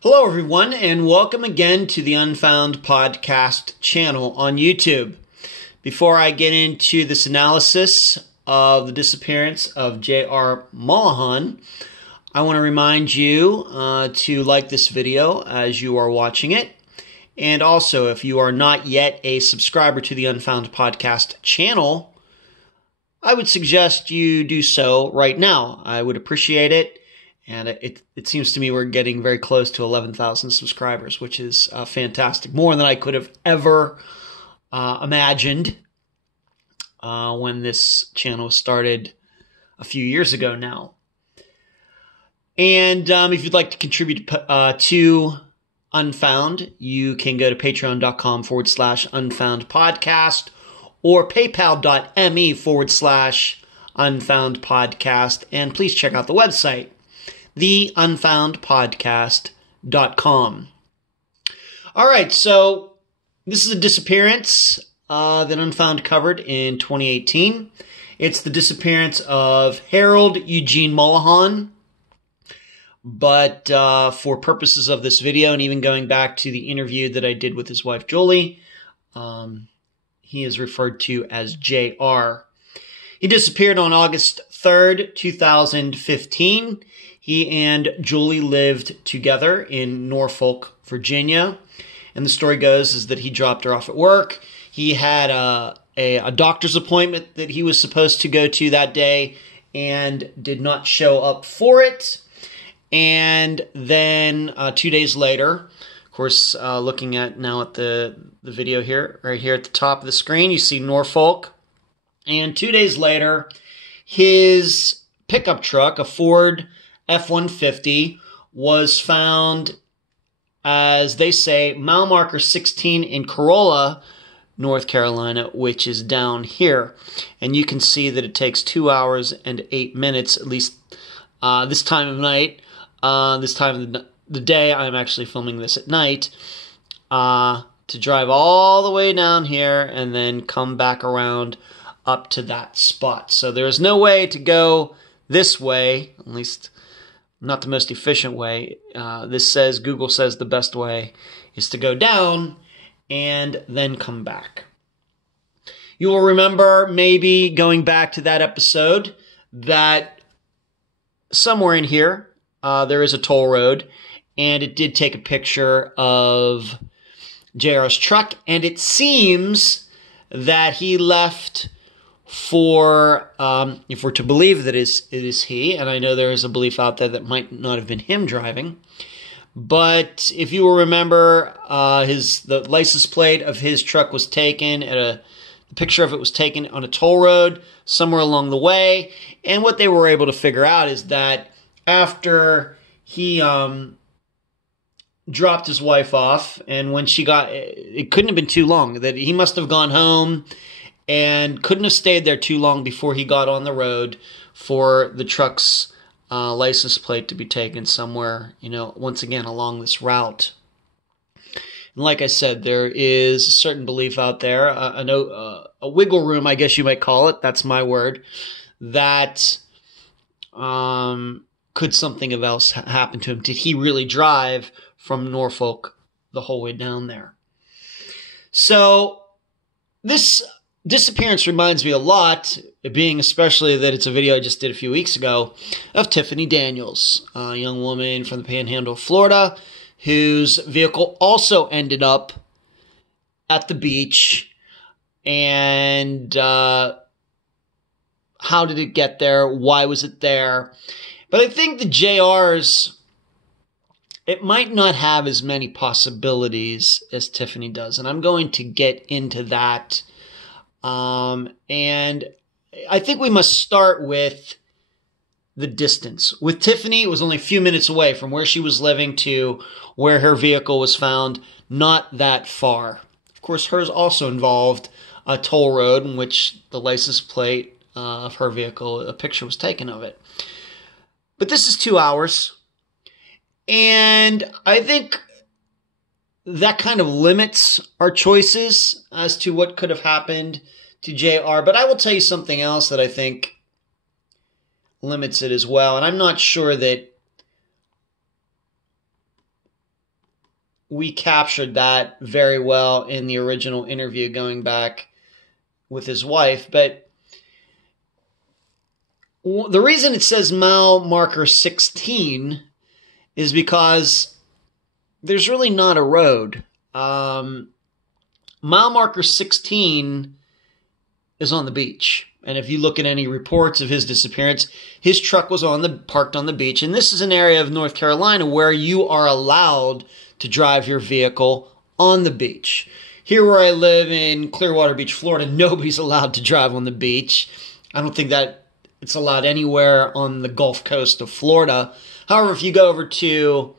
Hello, everyone, and welcome again to the Unfound podcast channel on YouTube. Before I get into this analysis of the disappearance of J.R. Molohon, I want to remind you to like this video as you are watching it. And also, if you are not yet a subscriber to the Unfound podcast channel, I would suggest you do so right now. I would appreciate it. And it seems to me we're getting very close to 11,000 subscribers, which is fantastic. More than I could have ever imagined when this channel started a few years ago now. And if you'd like to contribute to Unfound, you can go to patreon.com/Unfound podcast or paypal.me/Unfound podcast. And please check out the website, theunfoundpodcast.com. All right, so this is a disappearance that Unfound covered in 2018. It's the disappearance of Harold Eugene Molohon. But for purposes of this video, and even going back to the interview that I did with his wife, Julie, he is referred to as J.R. He disappeared on August 3rd, 2015. He and Julie lived together in Norfolk, Virginia. And the story goes is that he dropped her off at work. He had a doctor's appointment that he was supposed to go to that day and did not show up for it. And then 2 days later, of course, looking at now at the video here, right here at the top of the screen, you see Norfolk. And 2 days later, his pickup truck, a Ford F-150, was found, as they say, mile marker 16 in Corolla, North Carolina, which is down here. And you can see that it takes 2 hours and 8 minutes, at least this time of night, this time of the day. I'm actually filming this at night, to drive all the way down here and then come back around up to that spot. So there's no way to go this way, at least not the most efficient way. Google says the best way is to go down and then come back. You will remember, maybe going back to that episode, that somewhere in here there is a toll road, and it did take a picture of JR's truck, and it seems that he left for, if we're to believe that it is he, and I know there is a belief out there that might not have been him driving, but if you will remember, the license plate of his truck was taken the picture of it was taken on a toll road somewhere along the way, and what they were able to figure out is that after he dropped his wife off, and when she got, it couldn't have been too long, that he must have gone home and couldn't have stayed there too long before he got on the road for the truck's license plate to be taken somewhere, once again along this route. And like I said, there is a certain belief out there, a wiggle room, I guess you might call it, that's my word, that could something else happen to him? Did he really drive from Norfolk the whole way down there? So this disappearance reminds me a lot, being especially that it's a video I just did a few weeks ago, of Tiffany Damiels, a young woman from the Panhandle of Florida, whose vehicle also ended up at the beach. And how did it get there? Why was it there? But I think the JR's, it might not have as many possibilities as Tiffany does. And I'm going to get into that. And I think we must start with the distance. With Tiffany, it was only a few minutes away from where she was living to where her vehicle was found, not that far. Of course, hers also involved a toll road in which the license plate of her vehicle, a picture was taken of it. But this is 2 hours. And I think that kind of limits our choices as to what could have happened to JR. But I will tell you something else that I think limits it as well. And I'm not sure that we captured that very well in the original interview going back with his wife. But the reason it says mile marker 16 is because there's really not a road. Mile marker 16 is on the beach. And if you look at any reports of his disappearance, his truck was parked on the beach. And this is an area of North Carolina where you are allowed to drive your vehicle on the beach. Here where I live in Clearwater Beach, Florida, nobody's allowed to drive on the beach. I don't think that it's allowed anywhere on the Gulf Coast of Florida. However, if you go over to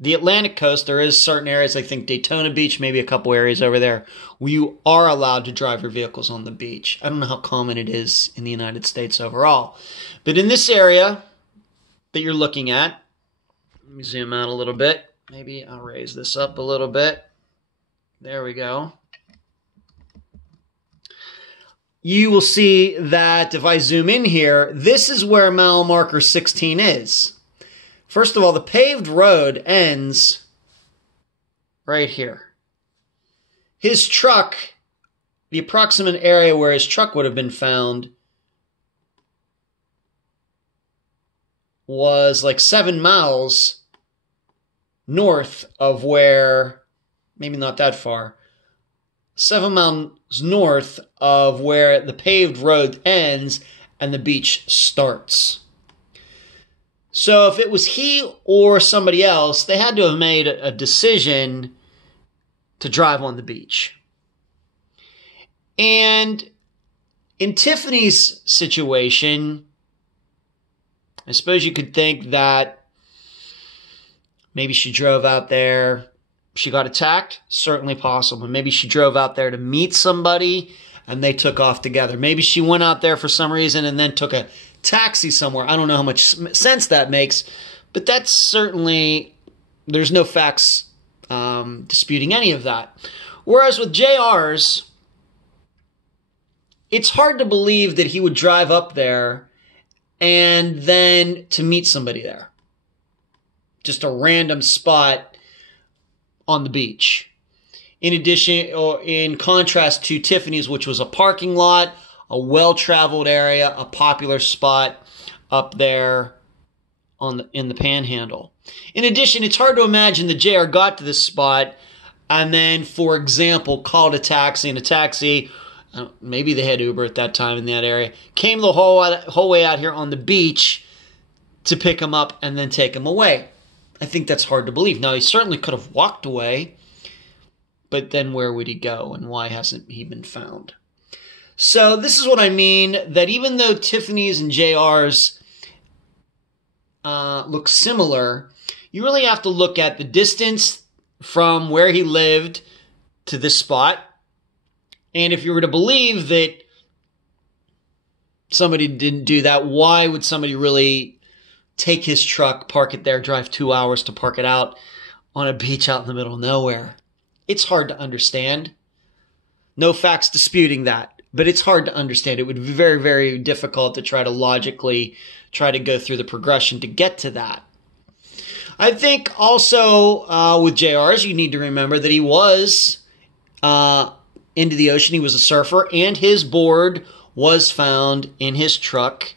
the Atlantic coast, there is certain areas, I think Daytona Beach, maybe a couple areas over there, where you are allowed to drive your vehicles on the beach. I don't know how common it is in the United States overall. But in this area that you're looking at, let me zoom out a little bit. Maybe I'll raise this up a little bit. There we go. You will see that if I zoom in here, this is where mile marker 16 is. First of all, the paved road ends right here. His truck, the approximate area where his truck would have been found, was like 7 miles north of where, maybe not that far, 7 miles north of where the paved road ends and the beach starts. So if it was he or somebody else, they had to have made a decision to drive on the beach. And in Tiffany's situation, I suppose you could think that maybe she drove out there, she got attacked, certainly possible. Maybe she drove out there to meet somebody and they took off together. Maybe she went out there for some reason and then took a taxi somewhere. I don't know how much sense that makes, but that's certainly, there's no facts disputing any of that. Whereas with JR's, it's hard to believe that he would drive up there and then to meet somebody there. Just a random spot on the beach. In addition, or in contrast to Tiffany's, which was a parking lot, a well-traveled area, a popular spot up there in the Panhandle. In addition, it's hard to imagine that JR got to this spot and then, for example, called a taxi, and a taxi, maybe they had Uber at that time in that area, came the whole way out here on the beach to pick him up and then take him away. I think that's hard to believe. Now, he certainly could have walked away, but then where would he go and why hasn't he been found? So this is what I mean, that even though Tiffany's and JR's look similar, you really have to look at the distance from where he lived to this spot. And if you were to believe that somebody didn't do that, why would somebody really take his truck, park it there, drive 2 hours to park it out on a beach out in the middle of nowhere? It's hard to understand. No facts disputing that. But it's hard to understand. It would be very, very difficult to try to logically try to go through the progression to get to that. I think also with JR's, you need to remember that he was into the ocean. He was a surfer, and his board was found in his truck.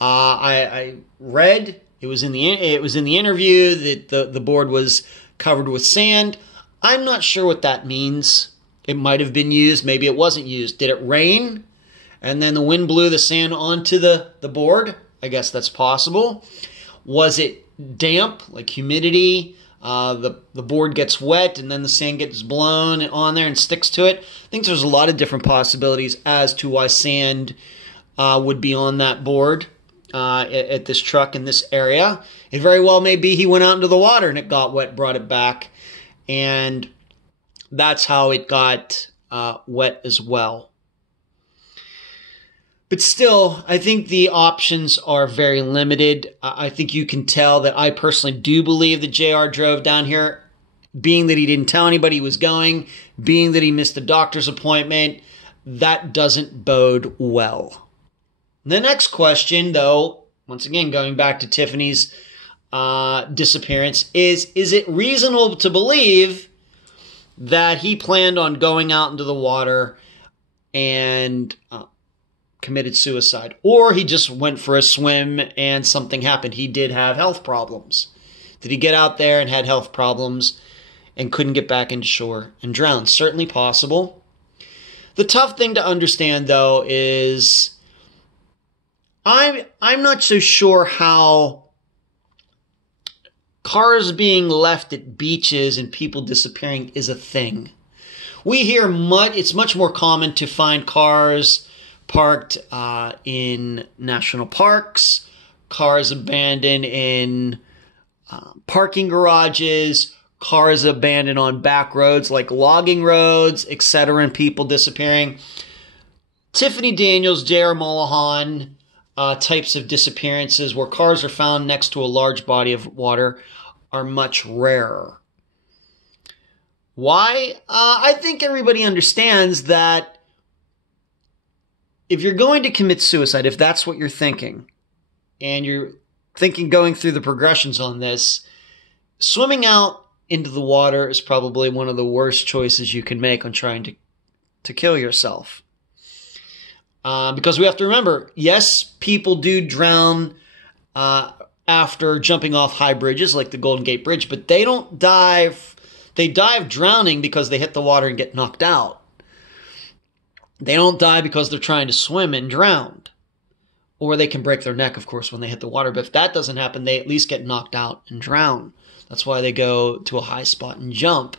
I read it was in the interview that the board was covered with sand. I'm not sure what that means. It might have been used. Maybe it wasn't used. Did it rain and then the wind blew the sand onto the board? I guess that's possible. Was it damp, like humidity? The board gets wet and then the sand gets blown on there and sticks to it. I think there's a lot of different possibilities as to why sand would be on that board at this truck in this area. It very well may be he went out into the water and it got wet, brought it back, and that's how it got wet as well. But still, I think the options are very limited. I think you can tell that I personally do believe that JR drove down here, being that he didn't tell anybody he was going, being that he missed a doctor's appointment. That doesn't bode well. The next question, though, once again, going back to Tiffany's disappearance, is it reasonable to believe that he planned on going out into the water and committed suicide. Or he just went for a swim and something happened. He did have health problems. Did he get out there and had health problems and couldn't get back into shore and drowned? Certainly possible. The tough thing to understand, though, is I'm not so sure how cars being left at beaches and people disappearing is a thing. We hear it's much more common to find cars parked in national parks, cars abandoned in parking garages, cars abandoned on back roads like logging roads, etc., and people disappearing. Tiffany Damiels, J.R. Molohon types of disappearances where cars are found next to a large body of water are much rarer. Why? I think everybody understands that if you're going to commit suicide, if that's what you're thinking, and you're thinking going through the progressions on this, swimming out into the water is probably one of the worst choices you can make on trying to kill yourself. Because we have to remember, yes, people do drown after jumping off high bridges like the Golden Gate Bridge, but they don't dive. They dive drowning because they hit the water and get knocked out. They don't die because they're trying to swim and drown. Or they can break their neck, of course, when they hit the water. But if that doesn't happen, they at least get knocked out and drown. That's why they go to a high spot and jump.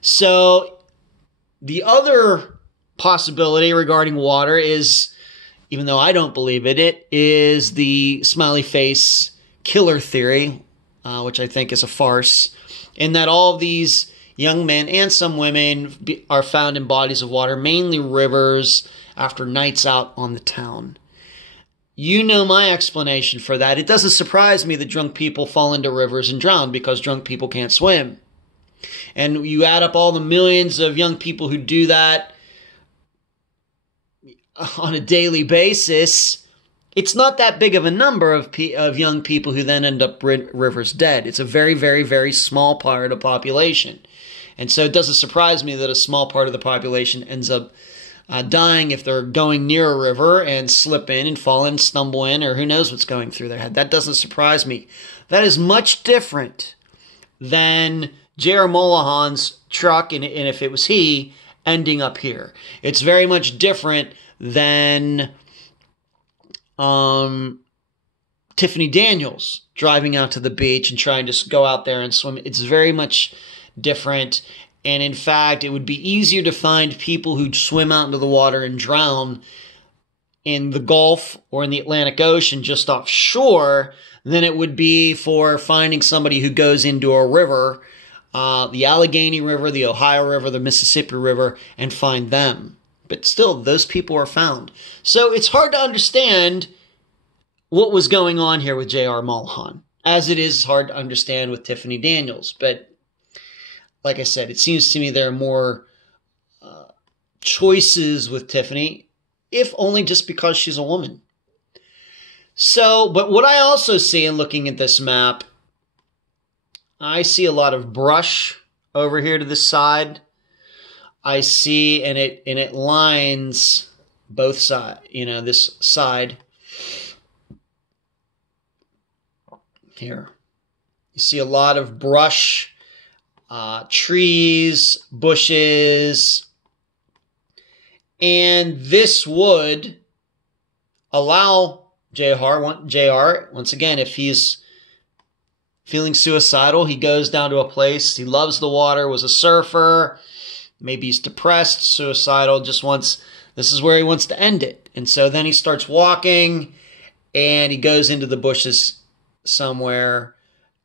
So the other possibility regarding water is, even though I don't believe it is the smiley face killer theory, which I think is a farce, in that all of these young men and some women are found in bodies of water, mainly rivers, after nights out on the town. You know my explanation for that. It doesn't surprise me that drunk people fall into rivers and drown because drunk people can't swim. And you add up all the millions of young people who do that on a daily basis, it's not that big of a number of young people who then end up rivers dead. It's a very, very, very small part of the population. And so it doesn't surprise me that a small part of the population ends up dying if they're going near a river and slip in and fall in, stumble in, or who knows what's going through their head. That doesn't surprise me. That is much different than J.R. Molohon's truck, and if it was he, ending up here. It's very much different than Tiffany Damiels driving out to the beach and trying to go out there and swim. It's very much different. And in fact, it would be easier to find people who swim out into the water and drown in the Gulf or in the Atlantic Ocean just offshore than it would be for finding somebody who goes into a river, the Allegheny River, the Ohio River, the Mississippi River, and find them. But still, those people are found. So it's hard to understand what was going on here with J.R. Molohon, as it is hard to understand with Tiffany Damiels. But like I said, it seems to me there are more choices with Tiffany, if only just because she's a woman. So, but what I also see in looking at this map, I see a lot of brush over here to the side. I see, and it lines both sides, this side here. You see a lot of brush, trees, bushes, and this would allow JR, once again, if he's feeling suicidal, he goes down to a place, he loves the water, was a surfer, maybe he's depressed, suicidal, this is where he wants to end it. And so then he starts walking, and he goes into the bushes somewhere,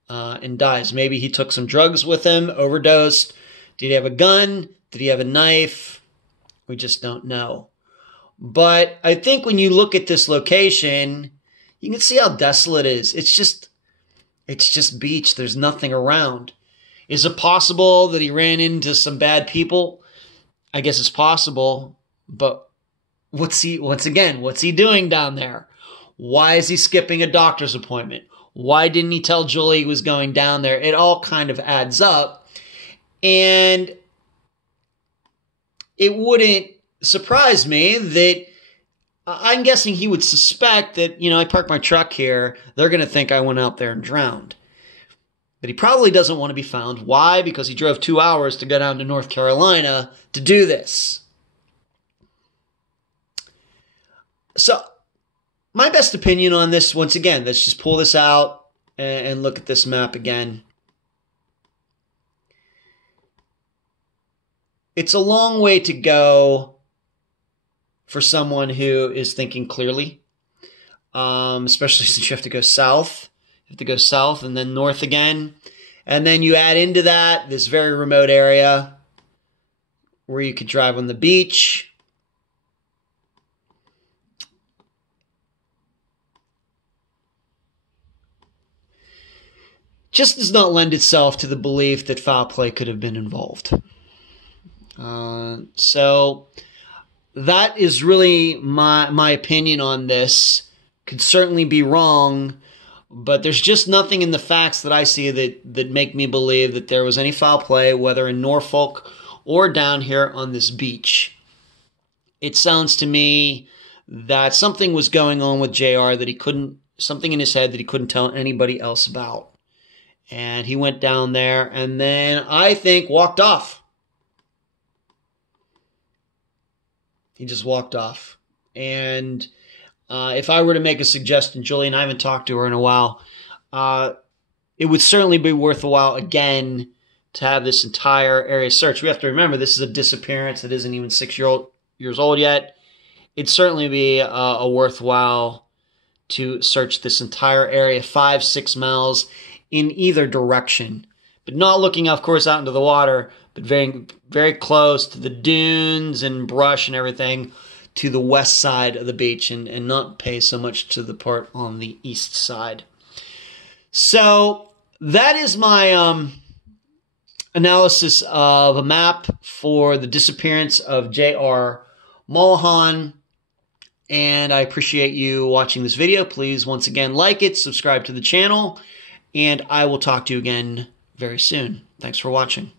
and dies. Maybe he took some drugs with him, overdosed. Did he have a gun? Did he have a knife? We just don't know. But I think when you look at this location, you can see how desolate it is. It's just beach. There's nothing around. Is it possible that he ran into some bad people? I guess it's possible. But what's he doing down there? Why is he skipping a doctor's appointment? Why didn't he tell Julie he was going down there? It all kind of adds up. And it wouldn't surprise me that I'm guessing he would suspect that, I parked my truck here. They're going to think I went out there and drowned. But he probably doesn't want to be found. Why? Because he drove 2 hours to go down to North Carolina to do this. So, my best opinion on this, once again, let's just pull this out and look at this map again. It's a long way to go for someone who is thinking clearly, especially since you have to go south. You have to go south and then north again. And then you add into that this very remote area where you could drive on the beach. Just does not lend itself to the belief that foul play could have been involved. So that is really my opinion on this. Could certainly be wrong, but there's just nothing in the facts that I see that make me believe that there was any foul play, whether in Norfolk or down here on this beach. It sounds to me that something was going on with JR that he couldn't, something in his head that he couldn't tell anybody else about. And he went down there and then, I think, walked off. He just walked off. And if I were to make a suggestion, Julian, I haven't talked to her in a while, it would certainly be worthwhile, again, to have this entire area searched. We have to remember this is a disappearance that isn't even 6 years old yet. It'd certainly be a worthwhile to search this entire area, 5-6 miles in either direction. But not looking, of course, out into the water, but very, very close to the dunes and brush and everything to the west side of the beach, and not pay so much to the part on the east side. So that is my analysis of a map for the disappearance of J.R. Molohon. And I appreciate you watching this video. Please, once again, like it, subscribe to the channel, and I will talk to you again very soon. Thanks for watching.